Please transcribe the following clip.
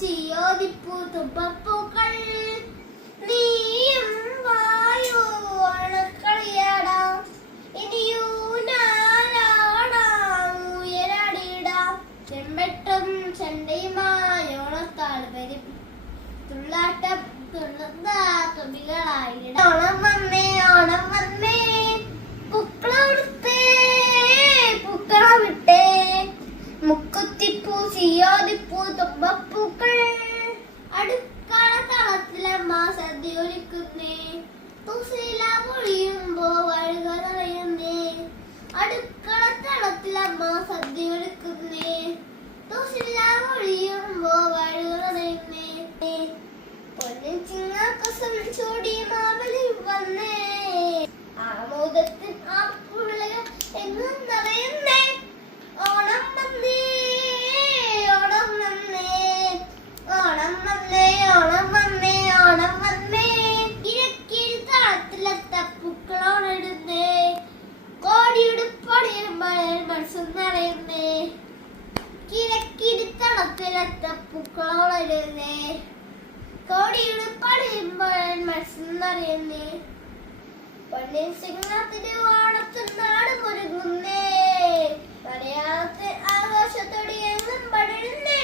ചിയോദിപ്പൂ തുമ്പപ്പൂക്കൾ നീയും വായു ഓണക്കളിയാടാം ഇനിയൂനാലാടാം ഉയരാടിയിടാം ചെമ്പട്ടും ചെണ്ടയുമായി ഓണത്താട് വരും തുള്ളാട്ടം തുള്ളുന്ന തുമ്പികളായിടാം ഓണം വന്നേ പൂക്കളവിട്ടേ പൂക്കളവിട്ടേ മുക്കുത്തിപ്പൂ ചിയോദിപ്പൂ തുമ്പപ്പൂക്കൾ അടുക്കള തളത്തിലമ്മ സദ്യ ഒരുക്കുന്നേ തുസില പൊഴിയുമ്പോ വഴുക നിറയുന്നേ അടുക്കള തളത്തിലമ്മ സദ്യ ഒരുക്കുന്നേ തുസില പൊഴിയുമ്പോ വഴുക നിറയുന്നേ പൊന്നിൻ ചിങ്ങാക്കസം ചൂടി മാവലി വന്നേ ആമോദത്തിൻ ആപ്പുള്ളികൾ എങ്ങും നിറയുന്നേ ഓണം വന്നേ ഓണം വന്നേ ഓണം വന്നേ ഓണം വന്നേ ഓണം വന്നേ കിഴക്കിൽ താളത്തിലെത്ത പൂക്കളോടിടുന്നേ കോടിയുടുപ്പൊടിയുമ്പോൾ മനസ്സും നിറയുന്നേ കിഴക്കിൽ താളത്തിലെത്ത പൂക്കളോടിടുന്നേ കോടിയുടുപ്പൊടിയുമ്പോൾ മനസ്സും നിറയുന്നേ പൊന്നിൻ സിംഹത്തിന് ഓണത്തിന് നാട് മുരുകുന്നേ മലയാളത്തിൽ ആഘോഷത്തോടെ എങ്ങും പടരുന്നേ